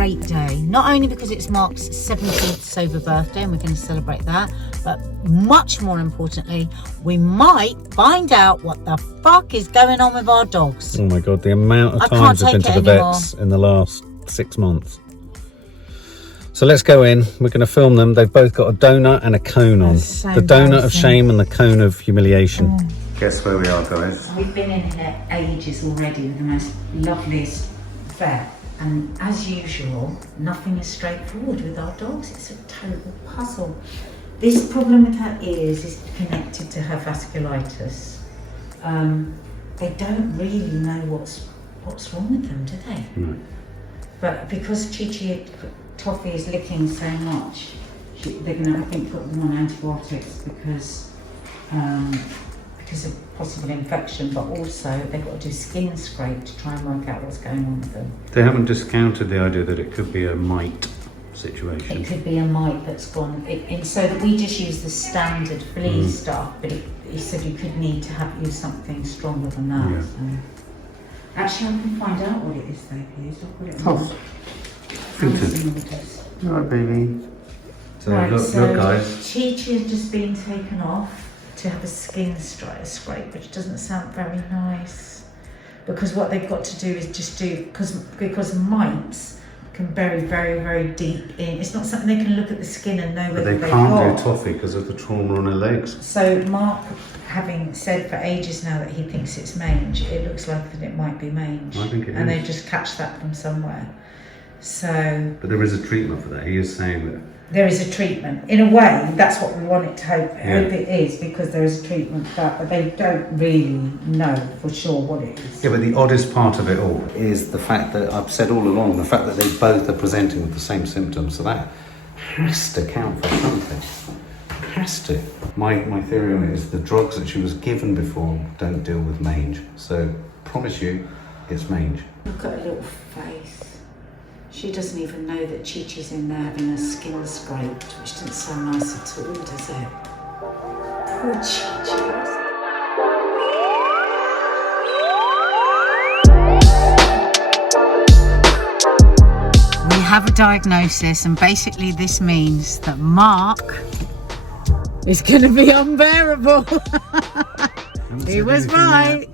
great day. Not only because it's Mark's 17th sober birthday and we're going to celebrate that, but much more importantly, we might find out what the fuck is going on with our dogs. Oh my God, the amount of times I've been to the vets in the last 6 months. So let's go in. We're going to film them. They've both got a donut and a cone on. So the donut of shame and the cone of humiliation. Guess where we are, guys? We've been in here ages already with the most loveliest vet. And as usual, nothing is straightforward with our dogs. It's a total puzzle. This problem with her ears is connected to her vasculitis. They don't really know what's wrong with them, do they? No. But because Toffee is licking so much, they're going to, I think, put them on antibiotics because of possible infection, but also they've got to do skin scrape to try and work out what's going on with them. They haven't discounted the idea that it could be a mite situation. It could be a mite that's gone, and so that we just use the standard flea stuff, but he said you could need to use something stronger than that. Yeah. So. Actually, I can find out what it is they use. I'll put it on. Alright, baby. So Right, look, guys. Chi-Chi has just been taken off to have a skin scrape, which doesn't sound very nice. Because what they've got to do is just do, because mites can bury very, very deep in. It's not something they can look at the skin and know whether But they can't do Toffee because of the trauma on her legs. So Mark, having said for ages now that he thinks it's mange, it looks like that it might be mange. I think it and is. they just catch that from somewhere. So. But there is a treatment for that. He is saying that. There is a treatment. In a way, that's what we want it to hope it is, because there is a treatment for that, but they don't really know for sure what it is. Yeah, but the oddest part of it all is the fact that I've said all along, the fact that they both are presenting with the same symptoms. So that has to count for something. Has to. My theory on it is the drugs that she was given before don't deal with mange. So promise you, it's mange. Look at her little face. She doesn't even know that Chi-Chi's in there having her skin scraped, which doesn't sound nice at all, does it? Poor Chi-Chi. We have a diagnosis, and basically this means that Mark is going to be unbearable. He was right.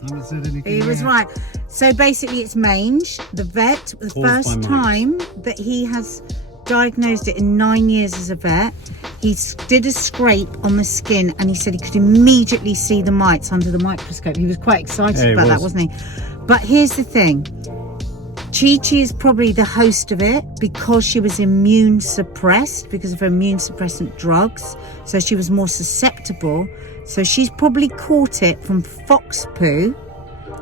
He was right. So basically it's mange. The vet, the first time that he has diagnosed it in 9 years as a vet, he did a scrape on the skin and he said he could immediately see the mites under the microscope. He was quite excited about that, wasn't he? But here's the thing. Chi-Chi is probably the host of it because she was immune suppressed because of her immune suppressant drugs. So she was more susceptible. So she's probably caught it from fox poo,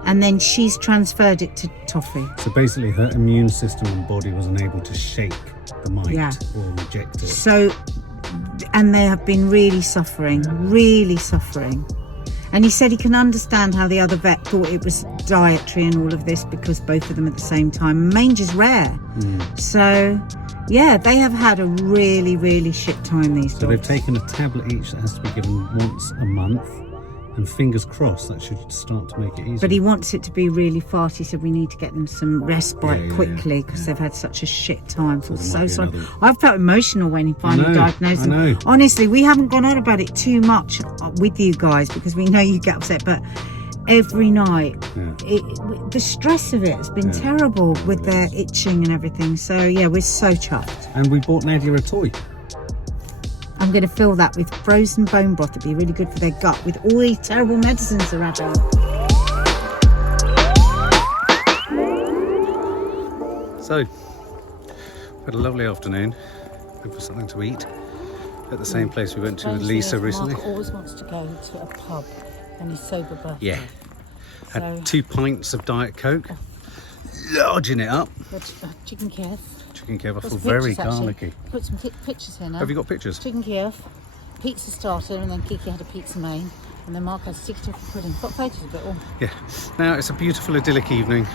and then she's transferred it to Toffee. So basically her immune system and body wasn't able to shake the mite or reject it. So, and they have been really suffering. And he said he can understand how the other vet thought it was dietary and all of this because both of them at the same time. Mange is rare. So, yeah, they have had a really, really shit time, these dogs. So they've taken a tablet each that has to be given once a month. And fingers crossed that should start to make it easier. But he wants it to be really fast. He said we need to get them some respite quickly because they've had such a shit time. I feel so sorry. I felt emotional when he finally diagnosed them. Honestly, we haven't gone on about it too much with you guys because we know you get upset, but every night the stress of it has been terrible with their itching and everything. So yeah, we're so chuffed. And we bought Nadia a toy. I'm going to fill that with frozen bone broth. It'd be really good for their gut with all these terrible medicines they're having. So, we had a lovely afternoon. Went for something to eat at the same place we went to with Lisa recently. Mark always wants to go to a pub on his sober birthday. Yeah. Had 2 pints of Diet Coke, larging it up. Chicken Kiev. Chicken Kiev, I feel very garlicky. Put some pictures here now. Have you got pictures? Chicken Kiev, pizza starter, and then Kiki had a pizza main. And then Mark had sticky toffee pudding. Got photos of it all. Yeah. Now it's a beautiful idyllic evening.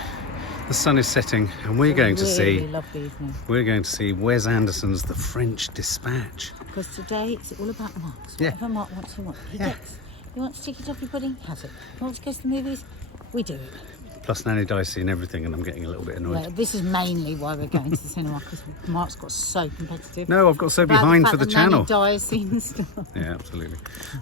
The sun is setting, and we're going to see. Lovely evening. We're going to see Wes Anderson's The French Dispatch. Because today it's all about Mark. So whatever Mark wants, he wants. He wants sticky toffee pudding. Has it. He wants to go to the movies. We do it. Plus Nanny Di's seeing everything and I'm getting a little bit annoyed. Yeah, this is mainly why we're going to the cinema, because Mark's got so competitive. No, I've got so about behind the for the fact that channel. Nanny Di has seen stuff. Yeah, absolutely.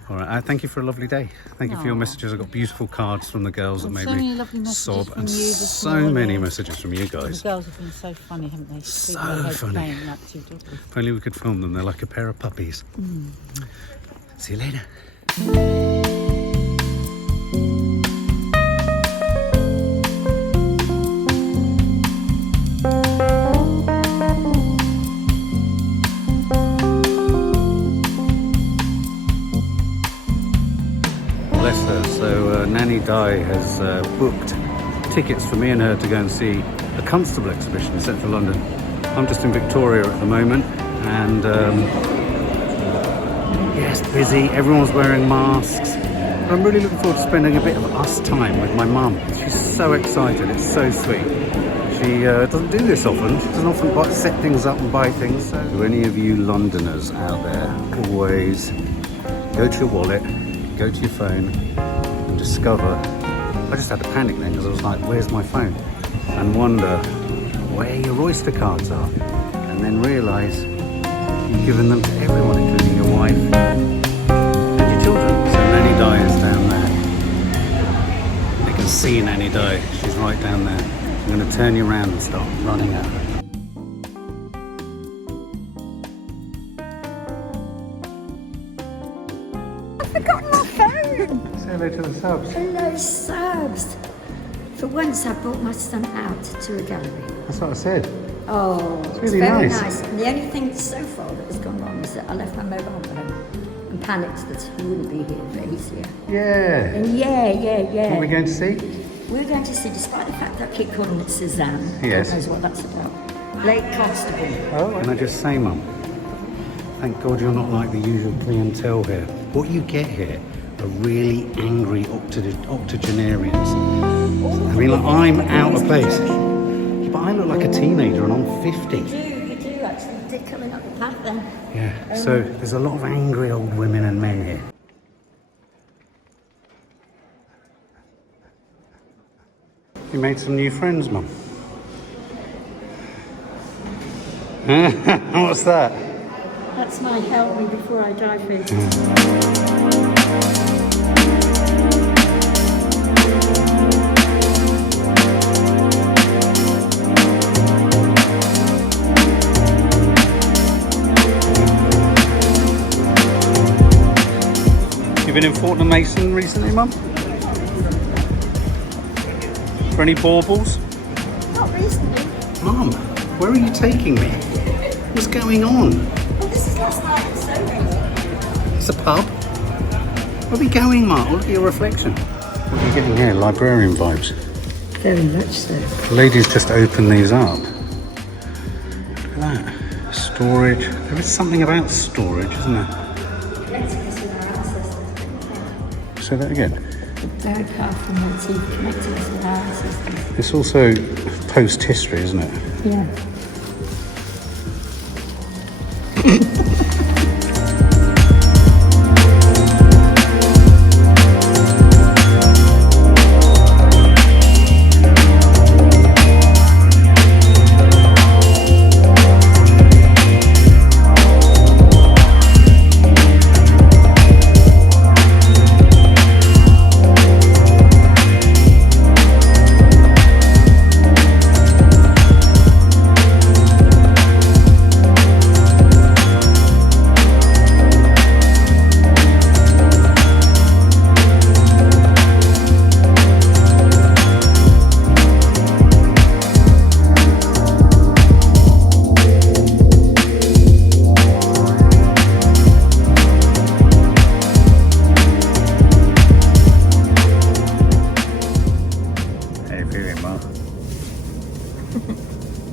All right, thank you for a lovely day. Thank you for your messages. I got beautiful cards from the girls that And made so many me lovely messages sob, from and you this so morning. many messages from you The guys. girls have been so funny, haven't they? So Keeping their heads funny. playing like two dogs. If only we could film them. They're like a pair of puppies. See you later. Bless her. So Nanny Di has booked tickets for me and her to go and see a Constable exhibition in central London. I'm just in Victoria at the moment, and yes, busy. Everyone's wearing masks. But I'm really looking forward to spending a bit of us time with my mum. She's so excited. It's so sweet. She doesn't do this often. She doesn't often set things up and buy things. So, to any of you Londoners out there, always go to your wallet, go to your phone, and discover. I just had a panic then because I was like, where's my phone? And wonder where your Oyster cards are. And then realise you've given them to everyone, including your wife and your children. So Nanny Di is down there. You can see Nanny Di. She's right down there. I'm going to turn you around and start running at her. I've forgotten my phone. Say hello to the subs. Hello, subs. For once, I brought my son out to a gallery. That's what I said. Oh, it's really very nice. nice. And the only thing so far that has gone wrong is that I left my mobile at home and panicked that he wouldn't be here, but he's here. Yeah. And yeah. What are we going to see? We're going to see, despite the fact that I keep calling it Suzanne, Yes. God knows what that's about. Lake Constable. Oh, can I just say, Mum? Thank God you're not like the usual clientele here. What you get here are really angry octogenarians. I mean, like, I'm out of place. Yeah, but I look like a teenager and I'm 50. You do actually. You did coming up the path then. Yeah, so there's a lot of angry old women and men here. You made some new friends, Mum. What's that? That's my help me before I die food. You been in Fortnum Mason recently, Mum? For any baubles? Not recently. Mum, where are you taking me? What's going on? Well, this is last night at Sony. It's a pub. Where are we going, Mark? Look at your reflection. What are you getting here? Librarian vibes. Very much so. The ladies just opened these up. Look at that. Storage. There is something about storage, isn't there? Say that again. The very powerful motif connected us with our ancestors. It's also post-history, isn't it? Yeah.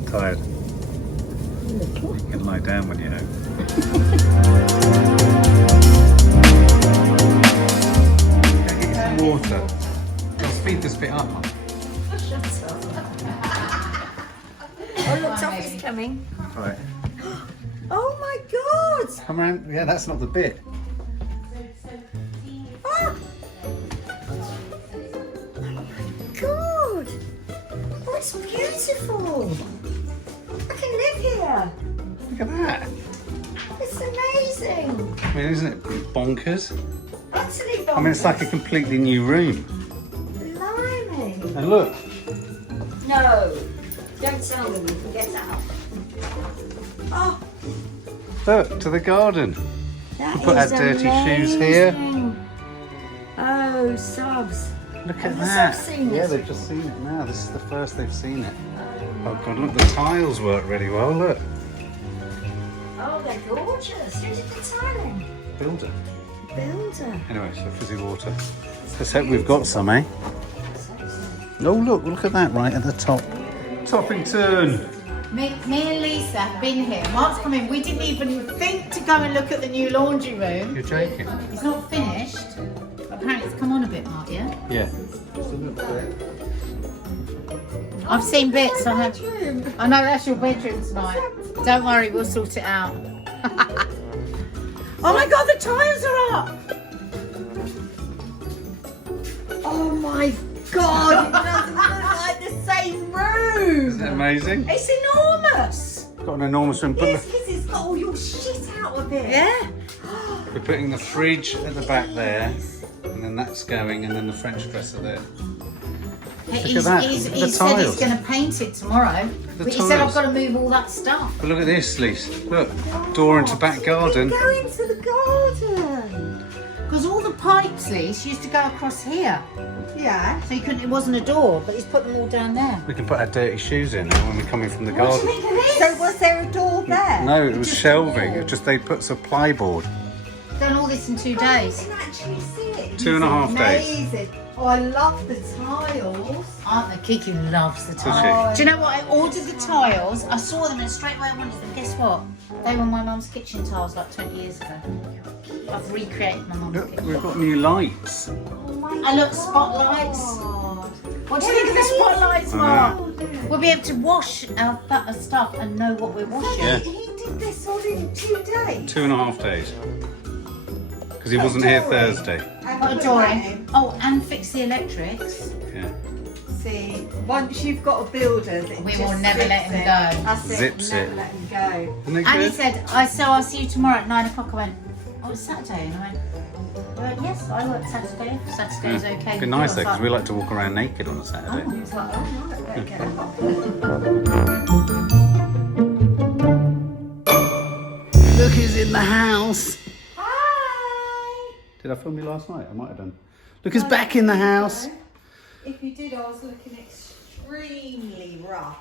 Tired. You can lie down when you're home. Go get you some water. I'll speed this bit up, Mum. Shut up. Oh, look, Toffee's coming. Right. Oh my God! Come around. Yeah, that's not the bit. Oh, oh my God! live here. Look at that. It's amazing. I mean, isn't it bonkers? Utterly bonkers. I mean, it's like a completely new room. Blimey. And look, No. Don't tell me you can get out. Oh, look, to the garden. that Put is our dirty shoes here. amazing. Oh, subs. Look at Have the that. subs seen Yeah, this? they've just seen it now. This is the first they've seen it. Oh God, look, the tiles work really well. Look, Oh, they're gorgeous. Who did the tiling? builder. Builder. Anyway, so fizzy water. Let's hope we've got some, eh? Oh, look at that right at the top. Toppington. Me and Lisa have been here. Mark's come in. We didn't even think to go and look at the new laundry room. You're joking? It's not finished. Apparently it's come on a bit, Mark, yeah? Yeah. Just a little bit. I've seen bits. I know that's your bedroom tonight. Don't worry, we'll sort it out. Oh my God, the tiles are up! Oh my God, it doesn't look like the same room. Isn't it amazing? It's enormous. Got an enormous room. But Yes, because it's got all your shit out of it. Yeah. we're putting the fridge at the back there, and then that's going, and then the French dresser there. He that. said The he's tiles. going to paint it tomorrow. The But he said I've tiles. got to move all that stuff. But look at this, Lise. Look, door into back garden. Go into the garden. Because all the pipes, Lise, used to go across here. Yeah. So you couldn't, it wasn't a door, but he's put them all down there. We can put our dirty shoes in when we come in from the What do garden. you think of this? So was there a door there? No, it was Just shelving. wall. It just they put some plyboard. Done all this in 2 You days. can actually see it. 2.5 days. Amazing. Oh, I love the tiles. Aren't they? Kiki loves the Does tiles. she? Do you know what? I ordered the tiles. I saw them and straight away I wanted them. Guess what? They were my mum's kitchen tiles like 20 years ago. I've recreated my mum's Look, kitchen. we've got new lights. Oh my And look, spotlights. God. What do you think of the spotlights, I Mark? We'll be able to wash our stuff and know what we're washing. Yeah. He did this all in 2 days. 2.5 days. Because he wasn't here Thursday. Got a door in. Oh, and fix the electrics. Yeah. See, once you've got a builder, that We just will never zips let him it. go. That's it. Zips never it. let him go. Isn't it And he good? said, I'll see you tomorrow at 9 o'clock. I went, oh, it's Saturday. And I went, yes, I work Saturday. If Saturday's okay. It'd be nice though, because we like to walk around naked on a Saturday. He was like, oh, right, okay. Look who's in the house. Hi. Did I film you last night? I might have done. Look who's back in the house. If you did, I was looking extremely rough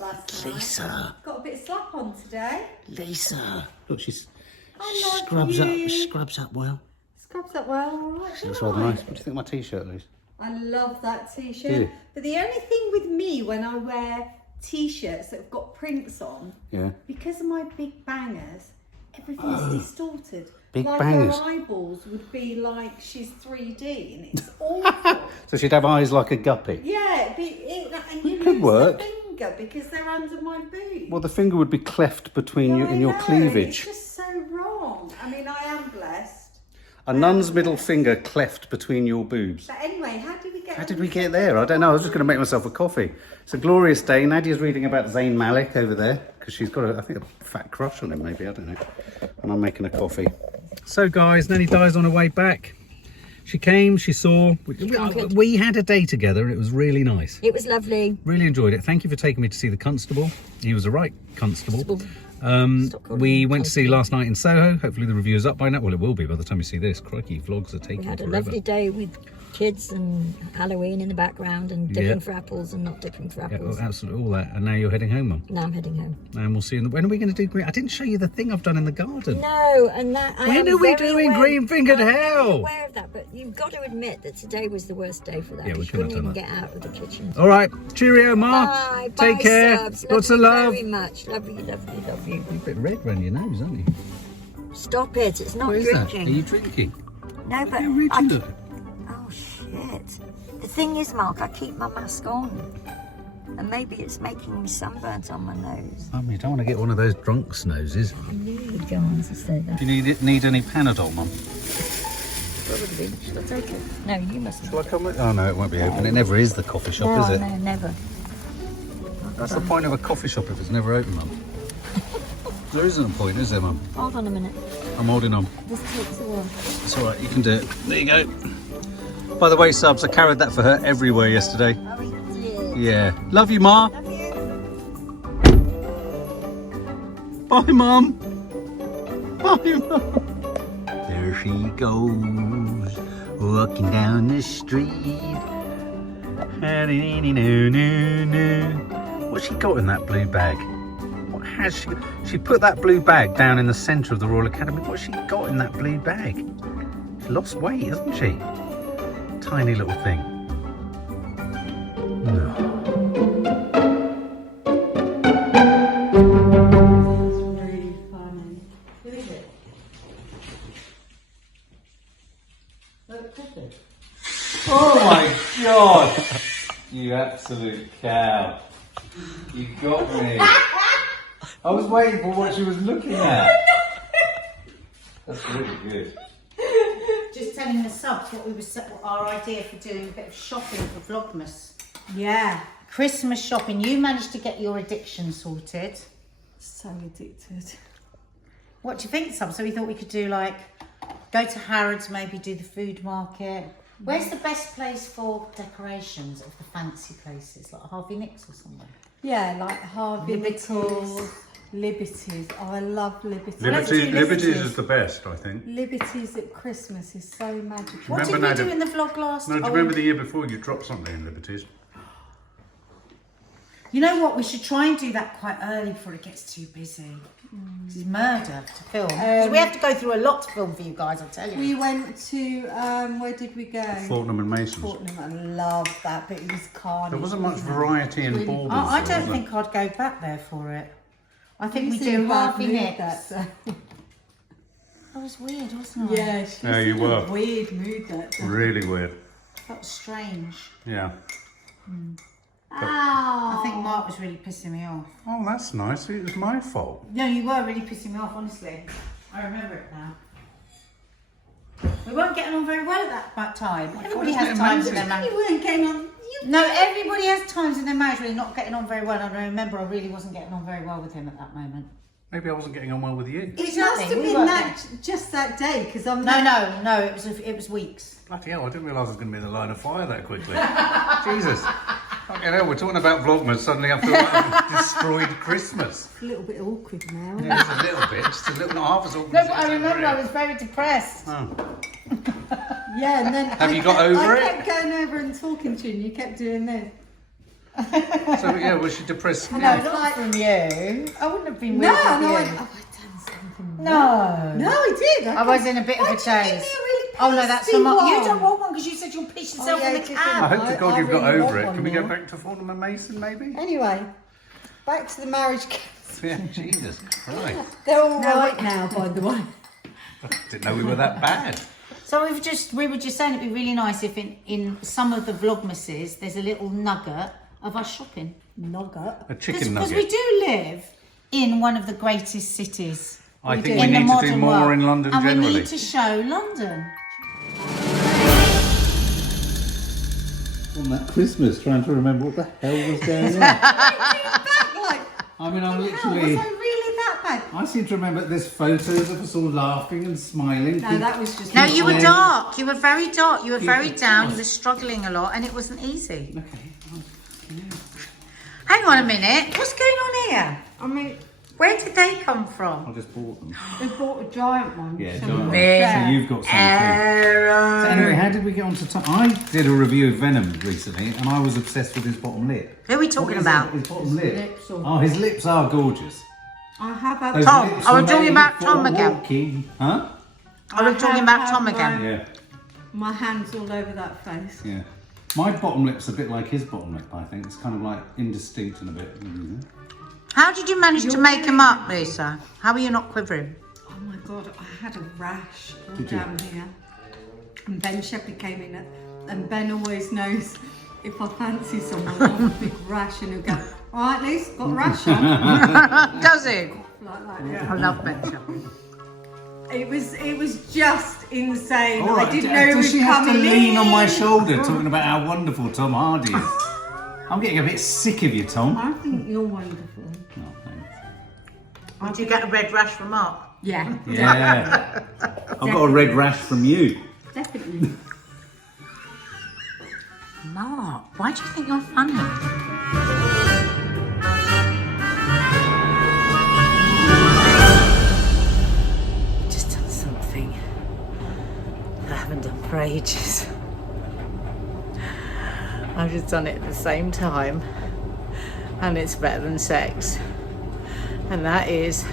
last night. Lisa. Got a bit of slap on today. Lisa. Look, she I love scrubs up. you. Scrubs up well. Scrubs up well, all right. She looks don't rather I? nice. What do you think of my t-shirt, Lisa? I love that Do t-shirt. you? But the only thing with me when I wear t-shirts that have got prints on, Yeah. because of my big bangers, everything's distorted. Big like bangers. her eyeballs would be like she's 3D, and it's awful. So she'd have eyes like a guppy. Yeah, and you could lose work. the finger because they're under my boob. Well, the finger would be cleft between you I and your know, cleavage. It's just so wrong. I mean, I am blessed. A nun's middle finger cleft between your boobs. But anyway, how did we get? How did we get there? I don't know. I was just going to make myself a coffee. It's a glorious day. Nadia's reading about Zayn Malik over there because she's got, I think, a fat crush on him, maybe. I don't know. And I'm making a coffee. So, guys, Nanny Di's on her way back. She came, she saw. We had a day together. It was really nice. It was lovely. Really enjoyed it. Thank you for taking me to see the constable. He was a right constable. We went to see last night in Soho. Hopefully the review is up by now. Well, it will be by the time you see this. Crikey, vlogs are taking We had a forever. lovely day with kids and Halloween in the background and dipping Yeah. for apples and not dipping for Yeah, apples. absolutely all that. And now you're heading home, Mum. Now I'm heading home. And we'll see you. When are we going to do green? I didn't show you the thing I've done in the garden. No, and that I When am are we very doing aware- green-fingered I'm hell? aware of that, but you've got to admit that today was the worst day for that. Yeah, we You couldn't couldn't have even done get out of the kitchen. All right. Cheerio, Ma. Bye. Take Bye, care. Subs. Lots Love of you love. very much. Love you, love you, love you. You're a bit red around your nose, aren't you? Stop it. It's not What is drinking. that? Are you drinking? No, but You're reaching I- it. Oh shit. The thing is, Mark, I keep my mask on. And maybe it's making me sunburnt on my nose. I mean, you don't want to get one of those drunks' noses. I knew you'd go on to say that. Do you need any Panadol, Mum? Probably. Should I take it? No, you must. Shall I come with? Oh, no, it won't be open. It never is the coffee shop, No, is it? no, never. That's the point of a coffee shop if it's never open, Mum. There isn't a point, is there, Mum? Hold on a minute. I'm holding on. This takes a while. It's alright, you can do it. There you go. By the way, subs, I carried that for her everywhere yesterday. Oh, we did. Yeah. Love you, Ma. Love you. Bye, Mum. Bye, Mum. There she goes, walking down the street. What's she got in that blue bag? What has she? She put that blue bag down in the centre of the Royal Academy. What's she got in that blue bag? She lost weight, hasn't she? Tiny little thing. No. Oh my God! You absolute cow. You got me. I was waiting for what she was looking at. That's really good. Just telling the subs what our idea for doing a bit of shopping for Vlogmas. Yeah. Christmas shopping. You managed to get your addiction sorted. So addicted. What do you think, subs? So we thought we could do like, go to Harrods, maybe do the food market. Where's the best place for decorations of the fancy places? Like Harvey Nicks or somewhere? Yeah, like Harvey Liberties. Nichols, Liberties. Oh, I love Liberties. Let's do Liberties is the best, I think. Liberties at Christmas is so magical. What did we do in the vlog last? No, do you remember the year before you dropped something in Liberties? You know what? We should try and do that quite early before it gets too busy. This is murder to film. 'Cause we have to go through a lot to film for you guys, I'll tell you. We went to, where did we go? Fortnum and Mason's. Fortnum. I loved that, but it was carnage. There wasn't much variety in baubles. I don't think I'd go back there for it. I think we You do seemed Harvey bad mood Nicks. that day. That was weird, wasn't I? Yeah, she Yeah, you was in were. a weird mood that day. Really weird. That was strange. Yeah. I think Mark was really pissing me off. Oh, that's nice. It was my fault. No, you were really pissing me off, honestly. I remember it now. We weren't getting on very well at that time. Everybody has times in their marriage. You weren't getting on. No, everybody has times in their marriage where they're not getting on very well. And I remember I really wasn't getting on very well with him at that moment. Maybe I wasn't getting on well with you. It must Exactly, have we been weren't that just that day because I'm No, it was weeks. Bloody hell, I didn't realise I was going to be in the line of fire that quickly. Jesus. Fucking hell, we're talking about Vlogmas, suddenly I feel like I've destroyed Christmas. a little bit awkward now. Yeah, just a little bit, just a little, not half as awkward No, as but it I is remember over I here. was very depressed. Oh. Yeah, and then Have you got over I it? kept going over and talking to you, and you kept doing this. So, yeah, was she depressed? No, Yeah. not from you. I wouldn't have been No, weird and with I you. went, oh, I've done something. No. No, I did. I was in a bit of a Why'd you give me daze. a really Oh no, that's pasty from Mark. You one? don't want one because you said you'll piss yourself yeah, on the it is. I cab. hope to God I you've got really over want it. one Can we go now. back to Fortnum and Mason, maybe? Anyway, back to the marriage case. Yeah, Jesus Christ. They're all right now, by the way. Didn't know we were that bad. So we were just saying it'd be really nice if in some of the Vlogmases there's a little nugget of us shopping. Nugget. A chicken Because nugget. we do live in one of the greatest cities. I think in we the need to do modern more world. in London and generally. we need to show London. On that Christmas, trying to remember what the hell was going on. Back, like, I mean, I'm hell, was literally... I really that bad? I seem to remember there's photos of us all laughing and smiling. No, that was just. No, you were Yeah. dark. You were very dark. You were very Yeah. down. You were struggling a lot, and it wasn't easy. Okay. Hang on a minute. What's going on here? I mean, Where did they come from? I just bought them. they bought a giant one. Yeah, so- giant one. Yeah. So you've got some too. So anyway, how did we get onto Tom? I did a review of Venom recently, and I was obsessed with his bottom lip. Who are we What talking is about? it? His bottom lip. lips or- Oh, his lips are gorgeous. I have had Those Tom, lips are we are talking made about for Tom again? walking. Huh? Are we I talking have about had Tom again? Yeah, my hands all over that face. yeah. My bottom lip's a bit like his bottom lip, I think. It's kind of like indistinct and a bit... How did you manage to make him up, Lisa? How are you not quivering? Oh my god, I had a rash all Did you? down here. And Ben Shepherd came in, and Ben always knows if I fancy someone, I have a big rash, and he'll go, all right, Lise, got a rash on. Does he? Like that. I love Benja. It was just insane. All right, I didn't know it does was she have to coming lean in. on my shoulder talking about how wonderful Tom Hardy is? I'm getting a bit sick of you, Tom. I think you're wonderful. Oh, thanks. Did you get a red rash from Mark? Yeah. Yeah. I've got a red rash from you. Definitely. Mark, why do you think you're funny? Just done something that I haven't done for ages. I've just done it at the same time, and it's better than sex. And that is,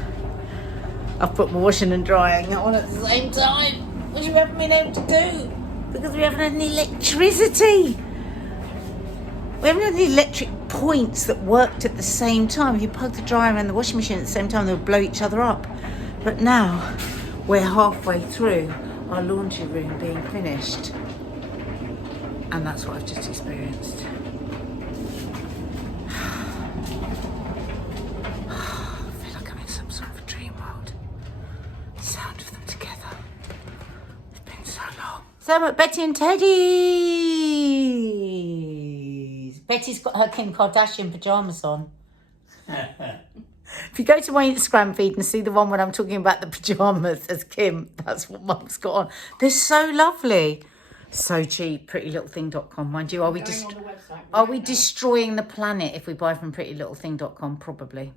I've put my washing and drying on at the same time, which we haven't been able to do because we haven't had any electricity. We haven't had any electric points that worked at the same time. If you plug the dryer and the washing machine at the same time, they would blow each other up. But now we're halfway through our laundry room being finished. And that's what I've just experienced. I feel like I'm in some sort of a dream world. The sound of them together. It's been so long. So I'm at Betty and Teddy's. Betty's got her Kim Kardashian pyjamas on. If you go to my Instagram feed and see the one when I'm talking about the pyjamas as Kim, that's what Mum's got on. They're so lovely. So cheap, prettylittlething.com. Mind you, are we destroying the planet if we buy from prettylittlething.com? Probably.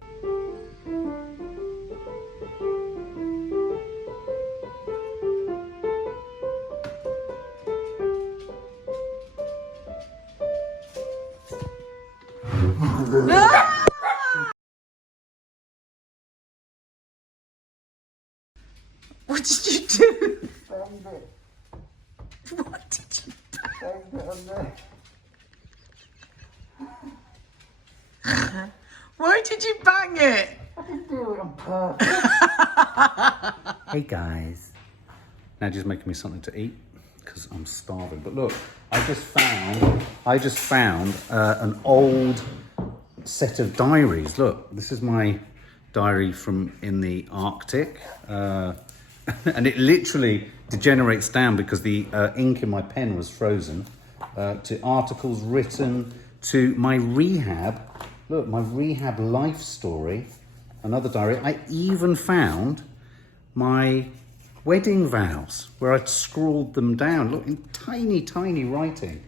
What did you do? What did you bang? Why did you bang it? I didn't do it on purpose. Hey guys. Nadia's making me something to eat because I'm starving. But look, I just found an old set of diaries. Look, this is my diary from in the Arctic. And it literally degenerates down because the ink in my pen was frozen, to articles written, to my rehab. Look, my rehab life story, another diary. I even found my wedding vows where I'd scrawled them down, look, in tiny, tiny writing.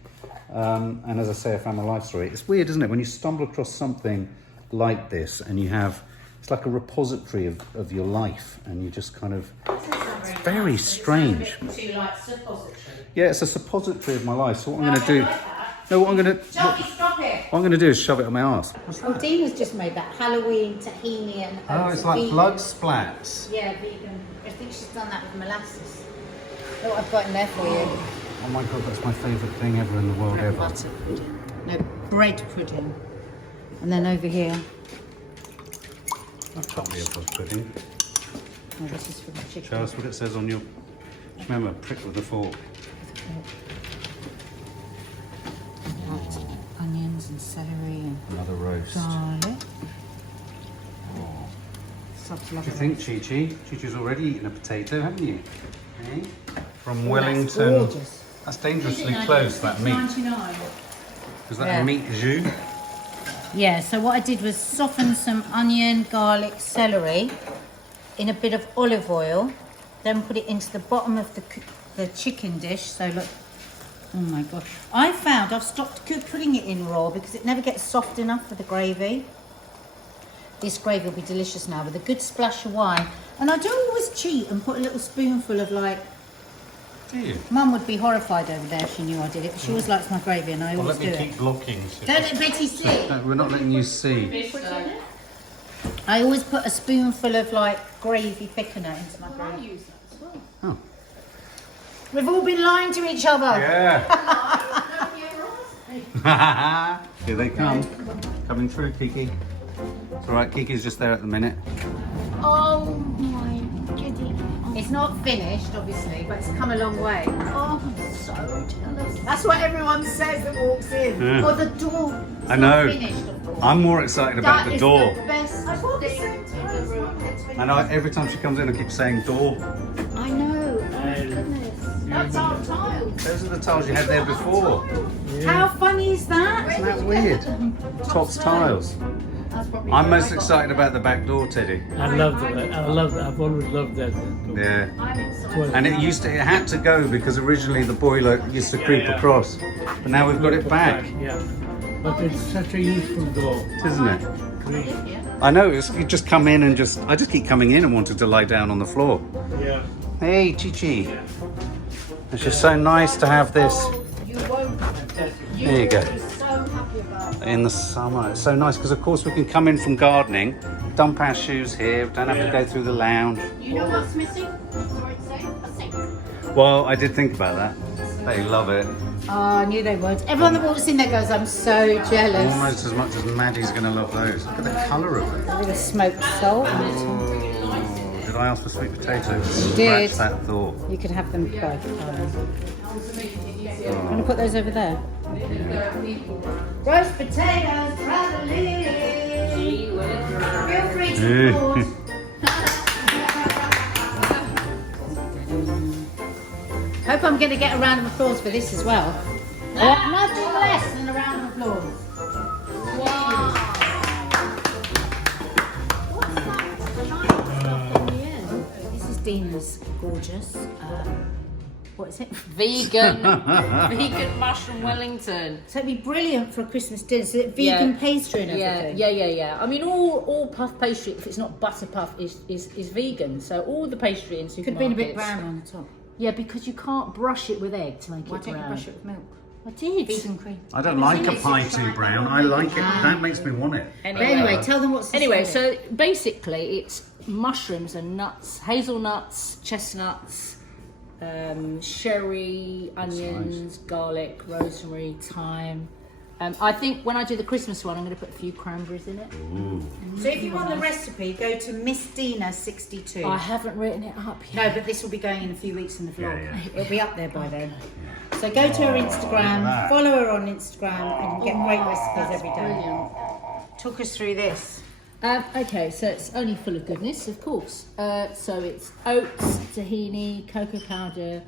And as I say, I found my life story. It's weird, isn't it? When you stumble across something like this and you have, it's like a repository of your life, and you just kind of, it's very strange. Yeah, it's a suppository of my life. So what I'm going to do, what I'm going to do is shove it on my arse. Oh, Dina's just made that Halloween tahini and Oh, it's like vegan. blood splats. Yeah, vegan. I think she's done that with molasses. Look what I've got in there for you. Oh my God, that's my favourite thing ever in the world ever. Butter pudding. No, bread pudding. And then over here. That can't be a blood pudding. Oh, this is for the chicken. Show us what it says on your, remember, prick with a fork. Right, onions and celery and Another roast. garlic. What do you think, Chi-Chi? Chi-Chi's already eaten a potato, haven't you? Eh? From Wellington. That's gorgeous. That's dangerously close, that meat. Is that Yeah. a meat jus? Yeah, so what I did was soften some onion, garlic, celery in a bit of olive oil, then put it into the bottom of the chicken dish. So look, oh my gosh. I've stopped putting it in raw because it never gets soft enough for the gravy. This gravy will be delicious now with a good splash of wine. And I do always cheat and put a little spoonful of like, Do you? Mum would be horrified over there if she knew I did it, but she always likes my gravy and I Well, always let me do keep it. blocking. Don't let Betty see. No, we're not letting you see. I always put a spoonful of like gravy thickener into my gravy. I use that as well. Oh. We've all been lying to each other. Yeah. Here they come. Coming through, Kiki. It's alright, Kiki's just there at the minute. Oh my goodness. It's not finished, obviously, but it's come a long way. Oh, I'm so jealous. That's what everyone says that walks in. Yeah. Or the door. It's I not know. finished, of course. I'm more excited about That the is door. the best thing in the room. I know every time she comes in, I keep saying door. I know. Oh my goodness. You That's our tiles. Those are the tiles you had there before. How funny is that? Isn't that weird? Top's tiles. I'm most excited about the back door, Teddy. I love that. I love that. I've always loved that. Yeah. Well, And it had to go because originally the boiler used to creep across. But now we've got it back, yeah. But it's such a useful door. isn't it? Great. I know, you just come in and I just keep coming in and wanted to lie down on the floor. Yeah. Hey, Chichi. It's just so nice to have this. You won't. There you go. Be so happy about it. In the summer, it's so nice because of course we can come in from gardening, dump our shoes here, don't have to go through the lounge. You know what's missing? Sorry to say, a sink. Well, I did think about that. They love it. Oh, I knew they would. Everyone that walks in there goes, I'm so jealous. Almost as much as Maddie's going to love those. Look at the colour of it. A bit of smoked salt. Oh, did I ask for sweet potatoes? You did. Scratch that thought. You could have them both. I'm going to put those over there. Roast potatoes, travelling. Feel free to pause. Hope I'm going to get a round of applause for this as well. I want nothing less than a round of applause. This is Dina's gorgeous. What is it? Vegan mushroom Wellington. So it'd be brilliant for a Christmas dinner. So it's vegan pastry and everything. Yeah. I mean, all puff pastry, if it's not butter puff, is vegan. So all the pastry in supermarkets. Could have been a bit brown on the top. Yeah, because you can't brush it with egg to make Why it don't you brown. brush it with milk? I did. Vegan cream. I don't like a pie too brown. I like it. That makes me want it. But anyway, tell them what's Anyway, inside it. so basically it's mushrooms and nuts, hazelnuts, chestnuts, sherry, onions, garlic, rosemary, thyme. I think when I do the Christmas one, I'm going to put a few cranberries in it. So if you want the recipe, go to Miss Dina 62. I haven't written it up yet. No, but this will be going in a few weeks in the vlog. Yeah. It'll be up there by then. So go to her Instagram, follow her on Instagram, and get great recipes every day. Talk us through this. Okay, so it's only full of goodness, of course. So it's oats, tahini, cocoa powder,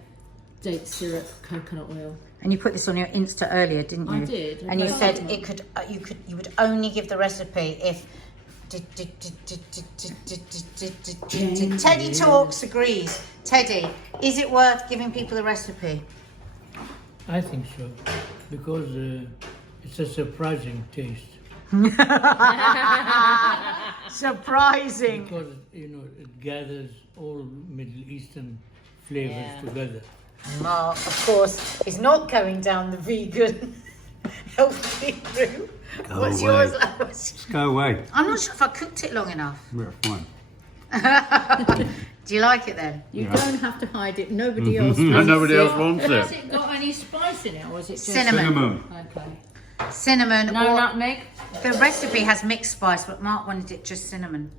date syrup, coconut oil. And you put this on your Insta earlier, didn't you? I did. And you said it could, you would only give the recipe if. Teddy Talks agrees. Teddy, is it worth giving people the recipe? I think so, because it's a surprising taste. Surprising. Because it gathers all Middle Eastern flavors together. Mark, of course, is not going down the vegan healthy route. What's away. yours? Just go away. I'm not sure if I cooked it long enough. We're fine. Do you like it then? You don't have to hide it. Nobody else. Nobody else wants Has it. it got any spice in it, or is it just Cinnamon. Okay. Cinnamon. No or nutmeg. the recipe has mixed spice, but Mark wanted it just cinnamon.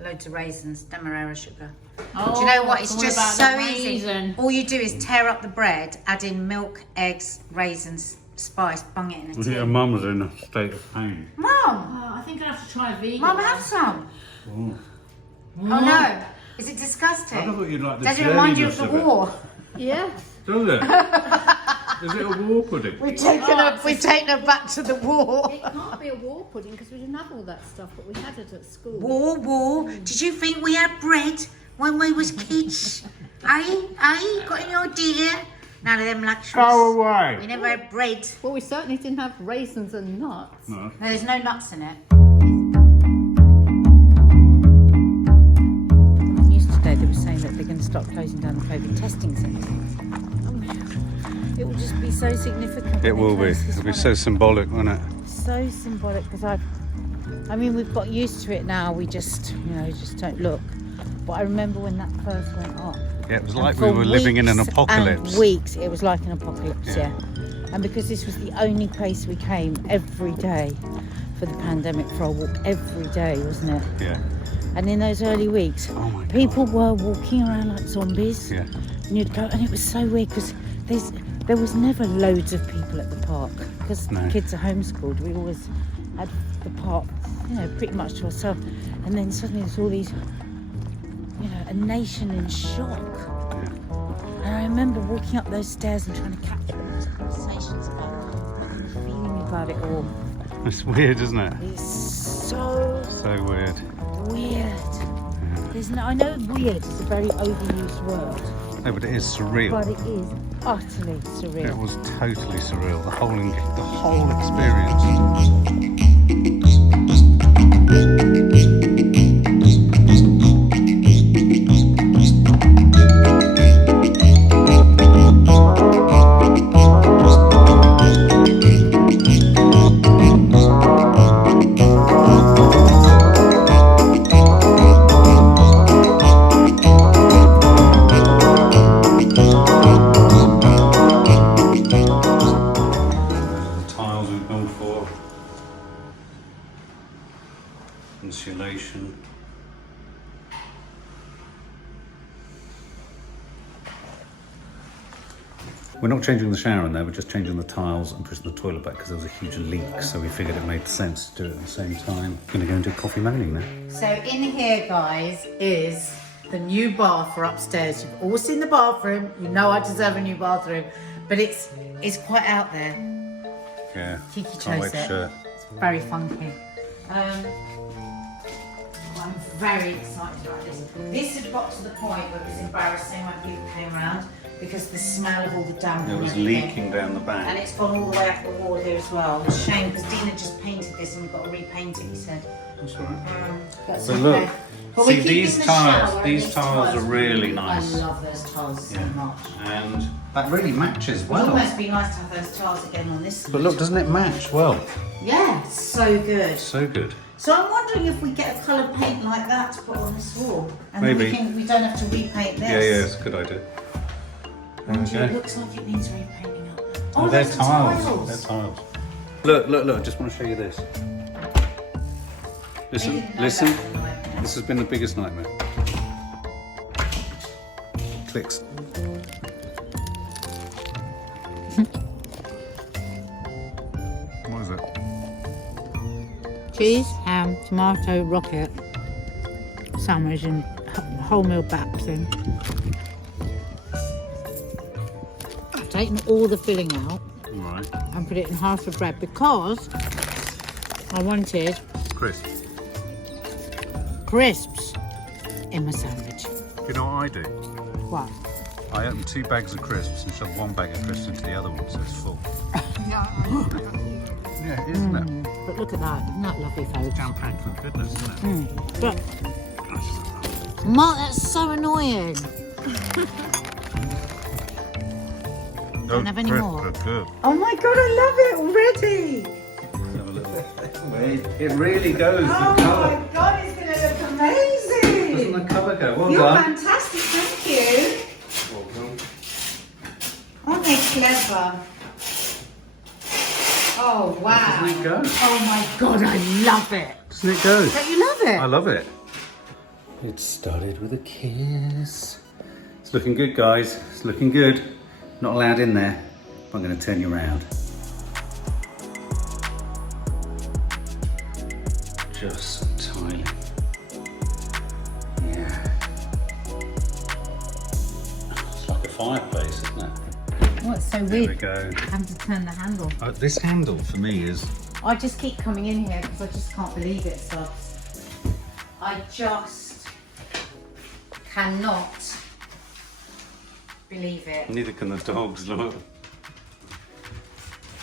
Loads of raisins, demerara sugar. Oh, Do you know what? It's all just about so the easy. raisin. All you do is tear up the bread, add in milk, eggs, raisins, spice, bung it in a tin. Mum was in a state of pain. Mum, Oh, I think I'll have to try vegan. Mum, have some. Oh no, is it disgusting? I thought you'd like the Does it remind you of jelliness the of it. war? Yeah. Does it? Is it a war pudding? We've taken her back to the war. It can't be a war pudding because we didn't have all that stuff, but we had it at school. War. Did you think we had bread when we was kids? Got any idea? None of them luxuries. Go away. We never had bread. Well, we certainly didn't have raisins and nuts. No. No, there's no nuts in it. News today they were saying that they're going to start closing down the COVID testing centre. It will just be so significant. It will be. It'll be so symbolic, won't it? So symbolic because I mean we've got used to it now. We just just don't look. But I remember when that first went up. Yeah, it was And like for we were living in an weeks apocalypse. And weeks, it was like an apocalypse, Yeah. yeah. And because this was the only place we came every day for the pandemic for a walk every day, wasn't it? Yeah. And in those early weeks, Oh my God. people were walking around like zombies. Yeah. And you'd go, and it was so weird because there was never loads of people at the park because No. the kids are homeschooled. We always had the park, pretty much to ourselves. And then suddenly there's all these, a nation in shock. And I remember walking up those stairs and trying to capture those conversations about what they were feeling about it all. It's weird, isn't it? It's so weird. There's no, I know weird is a very overused word, No, but it is surreal. but it is utterly It surreal. was totally surreal. The whole experience. Insulation. We're not changing the shower in there, we're just changing the tiles and pushing the toilet back because there was a huge leak, so we figured it made sense to do it at the same time. Gonna go and do coffee moaning now. So in here, guys, is the new bath for upstairs. You've all seen the bathroom. You know I deserve a new bathroom, but it's quite out there. Yeah, Kiki can't chose wait to it. show it. It's very funky. I'm very excited about this. This had got to the point where it was embarrassing when people came around because the smell of all the damp. It and was everything. leaking down the And back. it's gone all the way up the wall here as well. It's a shame because Dina just painted this and we've got to repaint it, he said. That's all right. That's But okay. look, But see, we're keeping these the tiles- shower and these tiles are really nice. I love those tiles so much. And that really matches It would well. almost be nice to have those tiles again on this side. But look, doesn't it match well? Yeah, it's so good. So good. So I'm wondering if we get a coloured paint like that to put on this wall. And Maybe. then we don't have to repaint this. Yeah, it's a good idea. There we It go. looks like it needs repainting up. Oh, they're those are tiles. They're tiles. Look, I just want to show you this. Listen, listen. This has been the biggest nightmare. Clicks. What is it? Cheese, ham, tomato, rocket, sandwich and wholemeal bap thing. I've taken all the filling out All right. and put it in half the bread because I wanted crisps in my sandwich. You know what I do? What? I open 2 bags of crisps and shove 1 bag of crisps into the other one so it's full. Yeah, isn't it? But look at that, isn't that lovely, folks? Jam packed with goodness, isn't it? But Mark, that's so annoying. Don't have any more. Good. Oh my god, I love it already. Have a little wait. It really goes. Oh my god, it's gonna look amazing. Doesn't the colour go? Well You're done. fantastic, thank you. Well done. Aren't they clever? Oh wow. Doesn't it go? Oh my god, I love it. Doesn't it go? Don't you love it? I love it. It started with a kiss. It's looking good, guys. It's looking good. Not allowed in there, but I'm going to turn you around. Just some tiling. Yeah. It's like a fireplace, isn't it? Oh, it's so There we weird. go. Having to turn the handle. This handle for me is... I just keep coming in here because I just can't believe it, so I just cannot believe it. Neither can the dogs, look.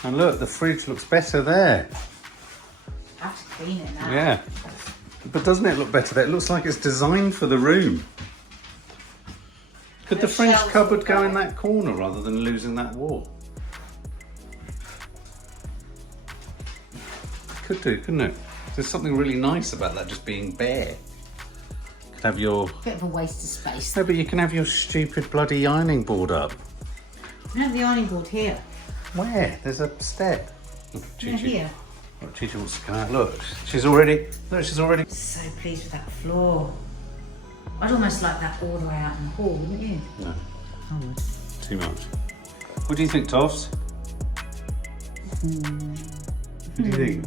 And look, the fridge looks better there. I have to clean it now. Yeah. But doesn't it look better there? It looks like it's designed for the room. Could the French shelves cupboard will go go. in that corner rather than losing that wall? Could do, couldn't it? There's something really nice about that just being bare. Could have your... Bit of a waste of space. No, but you can have your stupid bloody ironing board up. We have the ironing board here. Where? There's a step. Look, Yeah, here. Look, Chi wants to come out. Look, she's already... So pleased with that floor. I'd almost like that all the way out in the hall, wouldn't you? No, I would. too much. What do you think, Toffs? What do you think?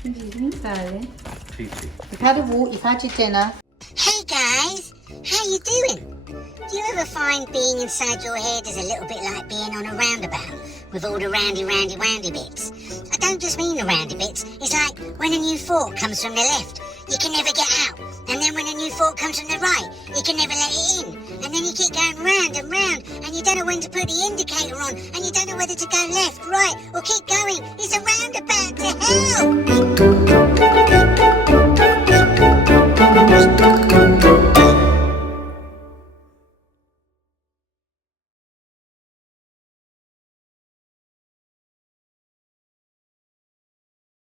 Chi-Chi. You've had a walk, you've had your dinner. Hey guys, how you doing? Do you ever find being inside your head is a little bit like being on a roundabout with all the roundy bits? I don't just mean the roundy bits. It's like when a new fork comes from the left, you can never get out. And then when a new fork comes from the right, you can never let it in. And then you keep going round and round, and you don't know when to put the indicator on, and you don't know whether to go left, right, or keep going. It's a roundabout to hell!